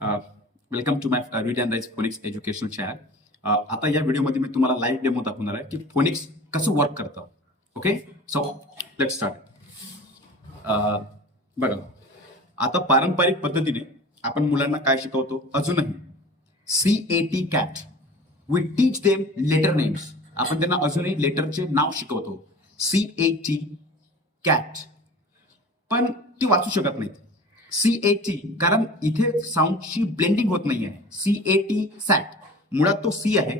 Welcome to my read and write phonics educational channel. आता या व्हिडिओमध्ये मी तुम्हाला लाईव्ह डेमो दाखवणार आहे की फोनिक्स कसं वर्क करतं. Okay, so let start. बघा, आता पारंपरिक पद्धतीने आपण मुलांना काय शिकवतो अजूनही CAT cat. We teach them letter names. आपण त्यांना अजूनही लेटरचे नाव शिकवतो. CAT कॅट, पण ती वाचू शकत नाहीत. CAT कारण इथे साऊंडची ब्लेंडिंग होत नाहीये. CAT सॅट मुळात तो C आहे,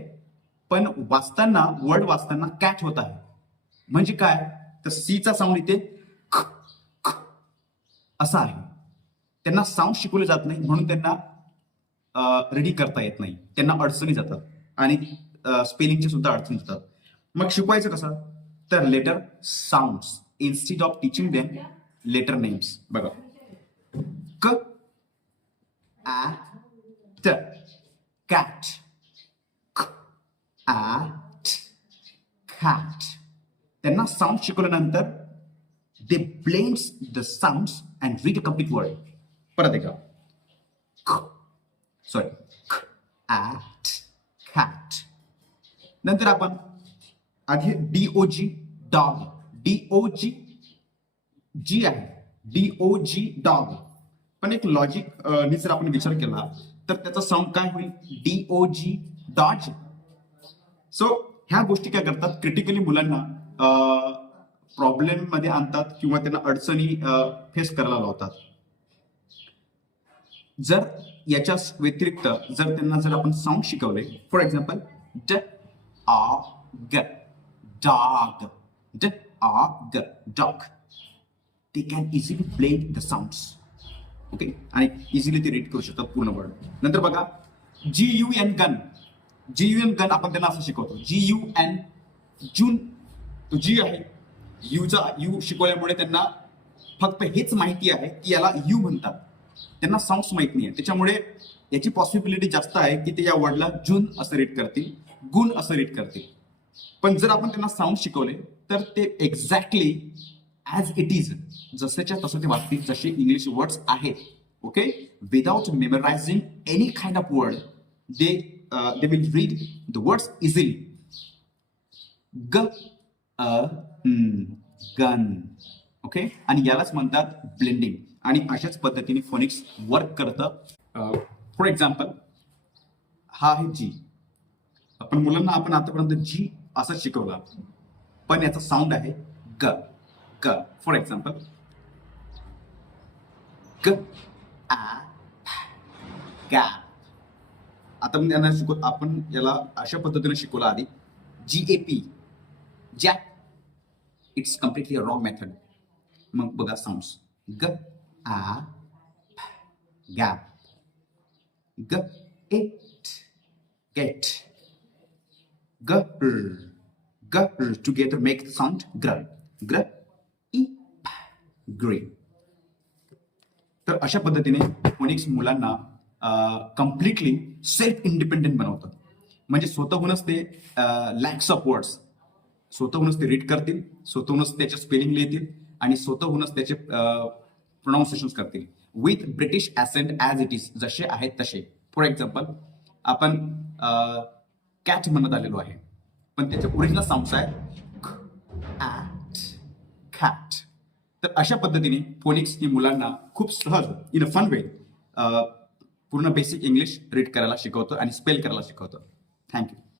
पण वाचताना वर्ड वाचताना कॅट होत आहे. म्हणजे काय, तर C चा साऊंड इथे ख ख असा आहे. त्यांना साऊंड शिकवले जात नाही, म्हणून त्यांना रेडी करता येत नाही. त्यांना अडचणी जातात आणि स्पेलिंगचे सुद्धा अडचणी जातात. मग शिकवायचं कसं, तर letter sounds instead of teaching them letter names. बघा, क आ ट कॅट, ख आ ट कॅट. त्यांना साऊंड शिकवल्यानंतर they blends the sounds and read a complete word. परत एकदा, ख आ ट कॅट. नंतर आपण आधी DOG डॉग, DOG जी आहे DOG डॉग, पण एक लॉजिक नि जर आपण विचार केला तर त्याचा साऊंड काय होईल, DOG डॉज. सो ह्या गोष्टी काय करतात, क्रिटिकली मुलांना प्रॉब्लेम मध्ये आणतात किंवा त्यांना अडचणी फेस करायला लावतात. जर याच्या व्यतिरिक्त जर आपण साऊंड शिकवले, फॉर एक्झाम्पल ड आ ग डॉग, ड आ ग dog, they can easily play the sounds. Okay, आणि इझिली ते रीड करू शकतात पूर्ण वर्ड. नंतर बघा GUN गन, GUN गन आपण त्यांना असं शिकवतो. GUN जून, तो जी आहे यूचा यू शिकवल्यामुळे त्यांना फक्त हेच माहिती आहे की याला यू म्हणतात. त्यांना साऊंड्स माहित नाही आहे, त्याच्यामुळे याची पॉसिबिलिटी जास्त आहे की ते या वर्डला जून असं रीड करतील, गुण असं रीड करतील. पण जर आपण त्यांना साऊंड शिकवले तर ते एक्झॅक्टली ॲज इट इज, जसेच्या तसं ते वाचतील, जसे इंग्लिश वर्ड्स आहेत. Okay, without memorizing any kind of word, they will read the words easily. ग गन. ओके, आणि यालाच म्हणतात ब्लेंडिंग. आणि अशाच पद्धतीने फोनिक्स वर्क करतं. फॉर एक्झाम्पल, हा आहे जी. आपण मुलांना आपण आतापर्यंत जी असं शिकवला, पण याचा साऊंड आहे ग ग. फॉर एक्झाम्पल, ग आ गॅप. आता त्यांना आपण याला अशा पद्धतीने शिकवलं आधी, GAP जॅप. It's completely a wrong method. मग बघा साऊंड्स, ग आ गॅप, ग इट गेट, ग टुगेदर मेक द साऊंड ग्र, ग्र ई ग्रे. तर अशा पद्धतीने फोनिक्स मुलांना कम्प्लिटली सेल्फ इंडिपेंडेंट बनवतं. म्हणजे स्वतःहूनच ते लॅक्स ऑफ वर्ड्स स्वतःहूनच ते रीड करतील, स्वतःहूनच त्याचे स्पेलिंग लिहितील आणि स्वतःहूनच त्याचे प्रोनाऊन्सिएशन करतील with British ascent as it is, जसे आहेत तसे. फॉर एक्झाम्पल, आपण कॅट म्हणत आलेलो आहे, पण त्याचे ओरिजिनल साऊंड्स आहे कॅट. तर अशा पद्धतीने फोनिक्स ही मुलांना खूप सहज, इन अ फन वे, पूर्ण बेसिक इंग्लिश रीड करायला शिकवतं आणि स्पेल करायला शिकवतं. थँक्यू.